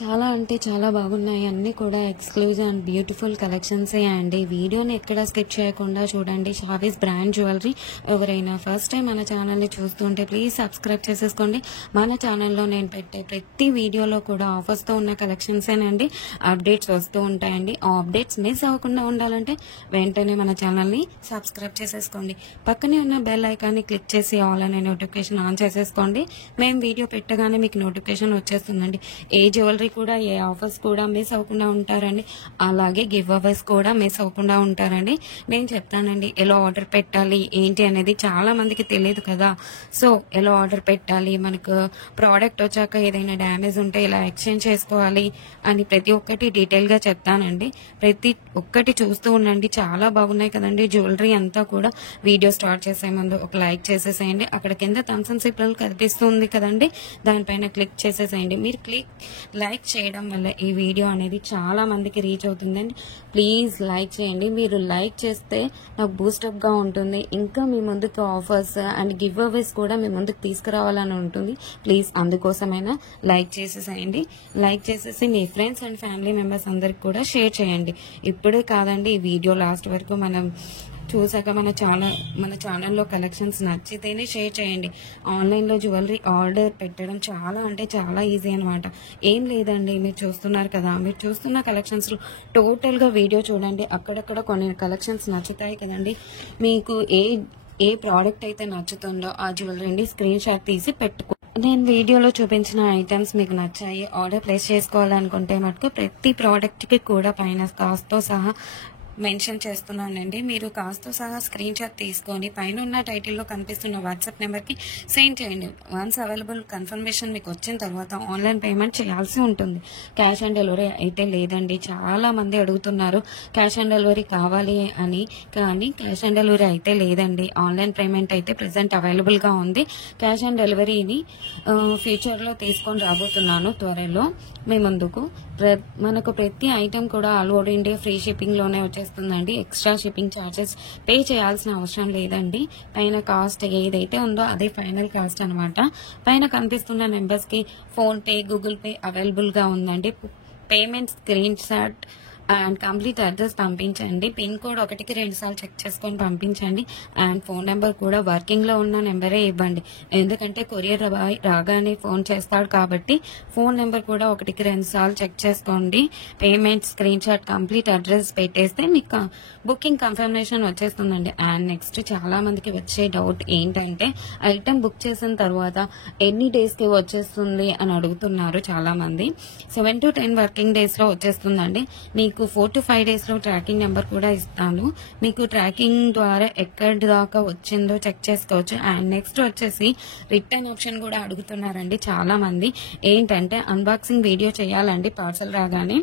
చాలా అంటే చాలా బాగున్నాయి. అన్నీ కూడా ఎక్స్క్లూజివ్ అండ్ బ్యూటిఫుల్ కలెక్షన్సే అండి. వీడియోని ఎక్కడ స్కిప్ చేయకుండా చూడండి. Shavis brand jewellery. ఎవరైనా ఫస్ట్ టైం మన ఛానల్ని చూస్తుంటే ప్లీజ్ సబ్స్క్రైబ్ చేసేసుకోండి. మన ఛానల్లో నేను పెట్టే ప్రతి వీడియోలో కూడా ఆఫర్స్తో ఉన్న కలెక్షన్సేనండి అప్డేట్స్ వస్తూ ఉంటాయండి. ఆ అప్డేట్స్ మిస్ అవ్వకుండా ఉండాలంటే వెంటనే మన ఛానల్ని సబ్స్క్రైబ్ చేసేసుకోండి. పక్కనే ఉన్న బెల్ ఐకాన్ని క్లిక్ చేసి ఆల్ అనే నోటిఫికేషన్ ఆన్ చేసేసుకోండి. మేము వీడియో పెట్టగానే మీకు నోటిఫికేషన్ వచ్చేస్తుందండి. ఏ జ్యువెలరీ కూడా ఏ ఆఫర్స్ కూడా మిస్ అవ్వకుండా ఉంటారండి. అలాగే గివ్ అవేస్ కూడా మిస్ అవ్వకుండా ఉంటారండి. నేను చెప్తానండి ఎలా ఆర్డర్ పెట్టాలి ఏంటి అనేది చాలా మందికి తెలియదు కదా. సో ఎలా ఆర్డర్ పెట్టాలి, మనకు ప్రోడక్ట్ వచ్చాక ఏదైనా డ్యామేజ్ ఉంటే ఎలా ఎక్స్చేంజ్ చేసుకోవాలి అని ప్రతి ఒక్కటి డీటెయిల్ గా చెప్తానండి. ప్రతి ఒక్కటి చూస్తూ ఉండండి. చాలా బాగున్నాయి కదండి జ్యువెలరీ అంతా కూడా. వీడియో స్టార్ట్ చేసే ముందు ఒక లైక్ చేసేసేయండి. అక్కడ కింద థమ్స్ అప్ సింబల్ కనిపిస్తుంది కదండి, దానిపైన క్లిక్ చేసేసేయండి. మీరు లైక్ చేయడం వల్ల ఈ వీడియో అనేది చాలా మందికి రీచ్ అవుతుందండి. ప్లీజ్ లైక్ చేయండి. మీరు లైక్ చేస్తే నాకు బూస్టప్ గా ఉంటుంది. ఇంకా మీ ముందుకు ఆఫర్స్ అండ్ గివ్ అవేస్ కూడా మీ ముందుకు తీసుకురావాలని ఉంటుంది. ప్లీజ్ అందుకోసమైనా లైక్ చేసేసేయండి. లైక్ చేసేసి మీ ఫ్రెండ్స్ అండ్ ఫ్యామిలీ మెంబర్స్ అందరికి కూడా షేర్ చేయండి. ఇప్పుడే కాదండి, ఈ వీడియో లాస్ట్ వరకు మనం చూసాక మన ఛానల్లో కలెక్షన్స్ నచ్చితేనే షేర్ చేయండి. ఆన్లైన్లో జ్యువెలరీ ఆర్డర్ పెట్టడం చాలా అంటే చాలా ఈజీ అనమాట. ఏం లేదండి, మీరు చూస్తున్నారు కదా, మీరు చూస్తున్న కలెక్షన్స్లో టోటల్గా వీడియో చూడండి. అక్కడక్కడ కొన్ని కలెక్షన్స్ నచ్చుతాయి కదండి. మీకు ఏ ప్రోడక్ట్ అయితే నచ్చుతుందో ఆ జ్యువెలరీని స్క్రీన్ షాట్ తీసి పెట్టుకో. నేను వీడియోలో చూపించిన ఐటమ్స్ మీకు నచ్చాయి, ఆర్డర్ ప్లేస్ చేసుకోవాలనుకుంటే మటుకు ప్రతి ప్రోడక్ట్కి కూడా పైన కాస్ట్తో సహా మెన్షన్ చేస్తున్నానండి. మీరు కాస్ట్తో సహా స్క్రీన్ షాట్ తీసుకొని పైన ఉన్న టైటిల్లో కనిపిస్తున్న వాట్సాప్ నెంబర్కి సెండ్ చేయండి. వన్స్ అవైలబుల్ కన్ఫర్మేషన్ మీకు వచ్చిన తర్వాత ఆన్లైన్ పేమెంట్ చేయాల్సి ఉంటుంది. క్యాష్ ఆన్ డెలివరీ అయితే లేదండి. చాలా మంది అడుగుతున్నారు క్యాష్ ఆన్ డెలివరీ కావాలి అని, కానీ క్యాష్ ఆన్ డెలివరీ అయితే లేదండి. ఆన్లైన్ పేమెంట్ అయితే ప్రెసెంట్ అవైలబుల్గా ఉంది. క్యాష్ ఆన్ డెలివరీని ఫ్యూచర్లో తీసుకొని రాబోతున్నాను త్వరలో మీ ముందుకు. మనకు ప్రతి ఐటమ్ కూడా ఆల్ ఓవర్ ఇండియా ఫ్రీ షిప్పింగ్లోనే వచ్చేస్తుందండి. ఎక్స్ట్రా షిప్పింగ్ ఛార్జెస్ పే చేయాల్సిన అవసరం లేదండి. పైన కాస్ట్ ఏదైతే ఉందో అదే ఫైనల్ కాస్ట్ అనమాట. పైన కనిపిస్తున్న నెంబర్స్కి ఫోన్పే, గూగుల్ పే అవైలబుల్గా ఉందండి. Payment screen shot and complete address పంపించండి. పిన్ కోడ్ 1కి 2 సార్లు చెక్ చేసుకొని పంపించండి. అండ్ ఫోన్ నెంబర్ కూడా వర్కింగ్లో ఉన్న నెంబరే ఇవ్వండి. ఎందుకంటే కొరియర్ బాయ్ రాగానే ఫోన్ చేస్తాడు కాబట్టి ఫోన్ నెంబర్ కూడా 1కి 2 సార్లు చెక్ చేసుకోండి. Payment screen shot complete address పెట్టేస్తే మీకు బుకింగ్ కన్ఫర్మేషన్ వచ్చేస్తుందండి. అండ్ నెక్స్ట్ చాలా మందికి వచ్చే డౌట్ ఏంటంటే ఐటమ్ బుక్ చేసిన తర్వాత ఎన్ని డేస్కి వచ్చేస్తుంది అని అడుగుతున్నారు చాలా మంది. 7 to 10 వర్కింగ్ డేస్లో వచ్చేస్తుందండి. మీకు 4 to 5 డేస్లో ట్రాకింగ్ నెంబర్ కూడా ఇస్తాను. మీకు ట్రాకింగ్ ద్వారా ఎక్కడి దాకా వచ్చిందో చెక్ చేసుకోవచ్చు. అండ్ నెక్స్ట్ వచ్చేసి రిటర్న్ ఆప్షన్ కూడా అడుగుతున్నారండి చాలా మంది. ఏంటంటే అన్బాక్సింగ్ వీడియో చేయాలండి పార్సల్ రాగానే.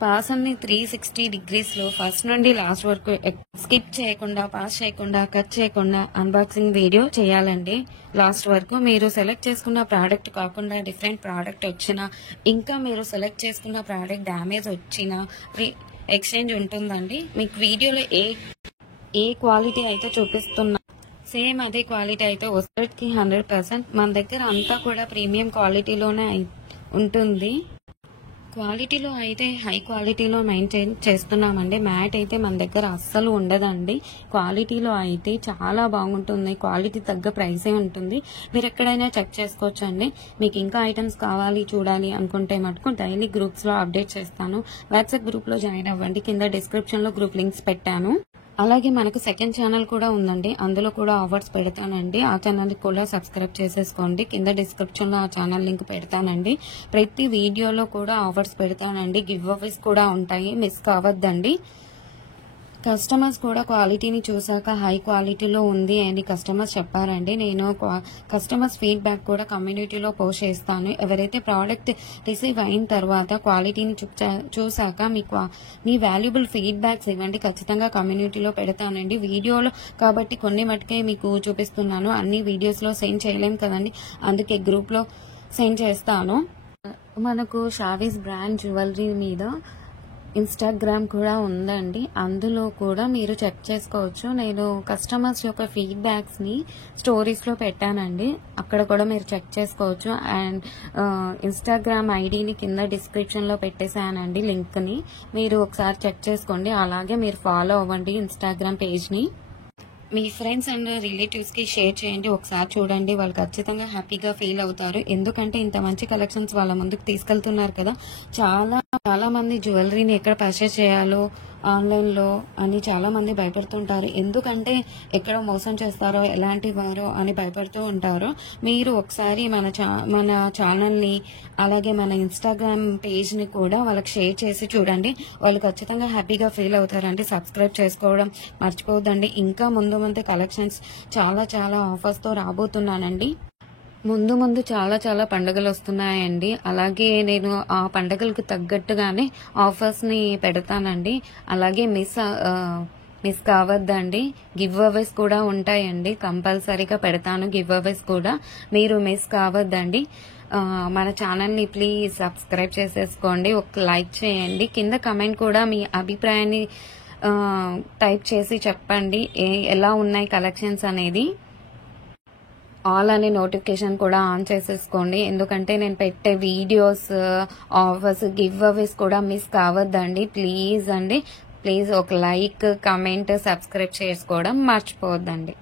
పార్సల్ని 360 degreesలో ఫస్ట్ నుండి లాస్ట్ వరకు స్కిప్ చేయకుండా, పాస్ చేయకుండా, కట్ చేయకుండా అన్బాక్సింగ్ వీడియో చేయాలండి లాస్ట్ వరకు. మీరు సెలెక్ట్ చేసుకున్న ప్రోడక్ట్ కాకుండా డిఫరెంట్ ప్రోడక్ట్ వచ్చినా, ఇంకా మీరు సెలెక్ట్ చేసుకున్న ప్రోడక్ట్ డ్యామేజ్ వచ్చినా ఎక్స్చేంజ్ ఉంటుందండి. మీకు వీడియోలో ఏ క్వాలిటీ అయితే చూపిస్తున్నా సేమ్ అదే క్వాలిటీ అయితే వస్తుంది 100%. మన దగ్గర అంతా కూడా ప్రీమియం క్వాలిటీలోనే ఉంటుంది. క్వాలిటీలో అయితే హై క్వాలిటీలో మెయింటైన్ చేస్తున్నామండి. మ్యాట్ అయితే మన దగ్గర అస్సలు ఉండదండి. క్వాలిటీలో అయితే చాలా బాగుంటుంది. క్వాలిటీ తగ్గ ప్రైసే ఉంటుంది. మీరు ఎక్కడైనా చెక్ చేసుకోవచ్చు అండి. మీకు ఇంకా ఐటమ్స్ కావాలి చూడాలి అనుకుంటే మటుకు డైలీ గ్రూప్స్లో అప్డేట్ చేస్తాను. వాట్సాప్ గ్రూప్లో జాయిన్ అవ్వండి. కింద డిస్క్రిప్షన్లో గ్రూప్ లింక్స్ పెట్టాను. అలాగే మనకు సెకండ్ ఛానల్ కూడా ఉందండి. అందులో కూడా ఆఫర్స్ పెడతానండి. ఆ ఛానల్ కూడా సబ్స్క్రైబ్ చేసేసుకోండి. కింద డిస్క్రిప్షన్లో ఆ ఛానల్ లింక్ పెడతానండి. ప్రతి వీడియోలో కూడా ఆఫర్స్ పెడతానండి. గివ్ అవేస్ కూడా ఉంటాయి, మిస్ కావద్దండి. కస్టమర్స్ కూడా క్వాలిటీని చూసాక హై క్వాలిటీలో ఉంది అని కస్టమర్స్ చెప్పారండి. నేను కస్టమర్స్ ఫీడ్బ్యాక్ కూడా కమ్యూనిటీలో పోస్ట్ చేస్తాను. ఎవరైతే ప్రోడక్ట్ రిసీవ్ అయిన తర్వాత క్వాలిటీని చూసాక మీ వాల్యుబుల్ ఫీడ్బ్యాక్స్ ఇవ్వండి. ఖచ్చితంగా కమ్యూనిటీలో పెడతానండి. వీడియోలో కాబట్టి కొన్ని మటుకే మీకు చూపిస్తున్నాను. అన్ని వీడియోస్లో సెండ్ చేయలేం కదండి, అందుకే గ్రూప్లో సెండ్ చేస్తాను. మనకు షావీస్ బ్రాండ్ జ్యువెలరీ మీద ఇన్స్టాగ్రామ్ కూడా ఉందండి. అందులో కూడా మీరు చెక్ చేసుకోవచ్చు. నేను కస్టమర్స్ యొక్క ఫీడ్బ్యాక్స్ని స్టోరీస్లో పెట్టానండి. అక్కడ కూడా మీరు చెక్ చేసుకోవచ్చు. అండ్ ఇన్స్టాగ్రామ్ ఐడిని కింద డిస్క్రిప్షన్లో పెట్టేశానండి లింక్ని. మీరు ఒకసారి చెక్ చేసుకోండి. అలాగే మీరు ఫాలో అవ్వండి ఇన్స్టాగ్రామ్ పేజ్ని. మీ ఫ్రెండ్స్ అండ్ రిలేటివ్స్కి షేర్ చేయండి. ఒకసారి చూడండి, వాళ్ళు ఖచ్చితంగా హ్యాపీగా ఫీల్ అవుతారు. ఎందుకంటే ఇంత మంచి కలెక్షన్స్ వాళ్ళ ముందుకు తీసుకెళ్తున్నారు కదా. చాలా చాలా మంది జ్యువెలరీని ఎక్కడ పర్చేస్ చేయాలో ఆన్లైన్లో అని చాలా మంది భయపడుతుంటారు. ఎందుకంటే ఎక్కడ మోసం చేస్తారో, ఎలాంటి వారో అని భయపడుతూ ఉంటారు. మీరు ఒకసారి మన ఛానల్ని అలాగే మన ఇన్స్టాగ్రామ్ పేజ్ని కూడా వాళ్ళకి షేర్ చేసి చూడండి. వాళ్ళు ఖచ్చితంగా హ్యాపీగా ఫీల్ అవుతారండి. సబ్స్క్రైబ్ చేసుకోవడం మర్చిపోవద్దండి. ఇంకా ముందు కలెక్షన్స్ చాలా చాలా ఆఫర్స్తో రాబోతున్నానండి. ముందు చాలా పండుగలు వస్తున్నాయండి. అలాగే నేను ఆ పండుగలకు తగ్గట్టుగానే ఆఫర్స్ని పెడతానండి. అలాగే మిస్ కావద్దండి. గివ్ అవేస్ కూడా ఉంటాయండి. కంపల్సరీగా పెడతాను గివ్ అవేస్ కూడా. మీరు మిస్ కావద్దండి. మన ఛానల్ని ప్లీజ్ సబ్స్క్రైబ్ చేసేసుకోండి. ఒక లైక్ చేయండి. కింద కమెంట్ కూడా మీ అభిప్రాయాన్ని టైప్ చేసి చెప్పండి ఎలా ఉన్నాయి కలెక్షన్స్ అనేది. ఆల్ అనే నోటిఫికేషన్ కూడా ఆన్ చేసేసుకోండి. ఎందుకంటే నేను పెట్టే వీడియోస్, ఆఫర్స్, గివ్ అవేస్ కూడా మిస్ కావద్దండి. ప్లీజ్ ఒక లైక్, కమెంట్, సబ్స్క్రైబ్ చేసుకోవడం మర్చిపోవద్దండి.